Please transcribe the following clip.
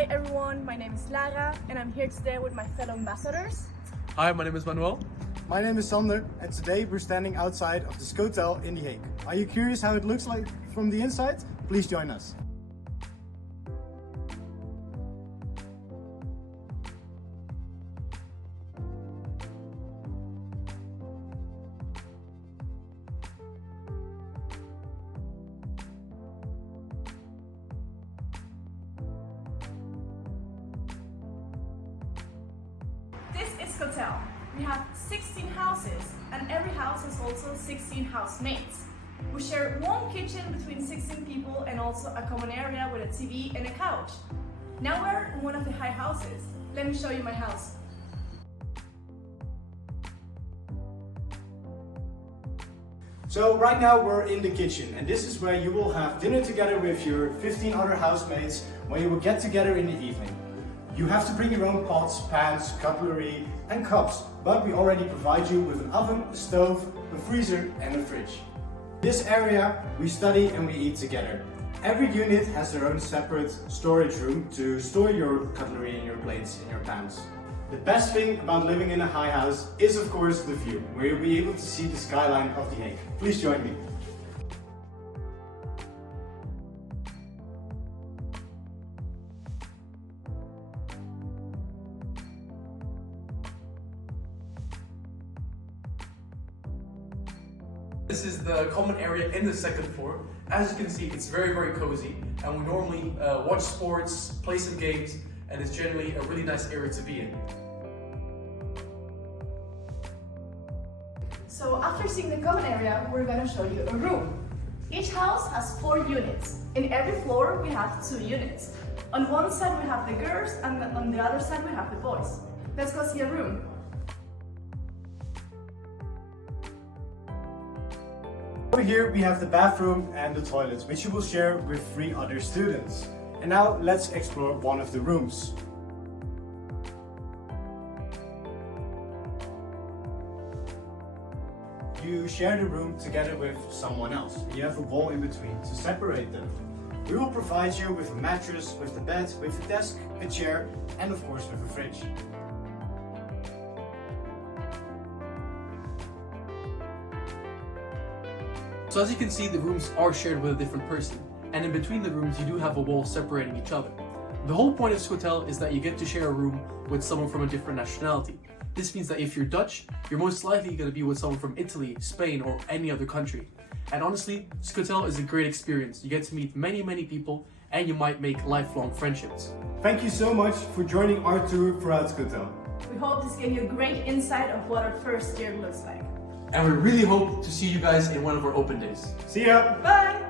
Hi everyone, my name is Lara and I'm here today with my fellow ambassadors. Hi, my name is Manuel. My name is Sander, and today we're standing outside of the Skotel in The Hague. Are you curious how it looks like from the inside? Please join us. This is Skotel. We have 16 houses and every house has also 16 housemates. We share one kitchen between 16 people and also a common area with a TV and a couch. Now we're in one of the high houses. Let me show you my house. So right now we're in the kitchen, and this is where you will have dinner together with your 15 other housemates when you will get together in the evening. You have to bring your own pots, pans, cutlery and cups, but we already provide you with an oven, a stove, a freezer and a fridge. This area we study and we eat together. Every unit has their own separate storage room to store your cutlery and your plates and your pans. The best thing about living in a high house is of course the view, where you'll be able to see the skyline of The Hague. Please join me. This is the common area in the second floor. As you can see, it's very, very cozy, and we normally watch sports, play some games, and it's generally a really nice area to be in. So after seeing the common area, we're gonna show you a room. Each house has 4 units. In every floor, we have 2 units. On one side we have the girls, and on the other side we have the boys. Let's go see a room. Over here we have the bathroom and the toilets, which you will share with 3 other students. And now let's explore one of the rooms. You share the room together with someone else. You have a wall in between to separate them. We will provide you with a mattress, with the bed, with a desk, a chair and of course with a fridge. So as you can see, the rooms are shared with a different person, and in between the rooms you do have a wall separating each other. The whole point of Skotel is that you get to share a room with someone from a different nationality. This means that if you're Dutch, you're most likely going to be with someone from Italy, Spain or any other country. And honestly, Skotel is a great experience. You get to meet many people and you might make lifelong friendships. Thank you so much for joining our tour throughout Skotel. We hope this gave you a great insight of what our first year looks like. And we really hope to see you guys in one of our open days. See ya! Bye!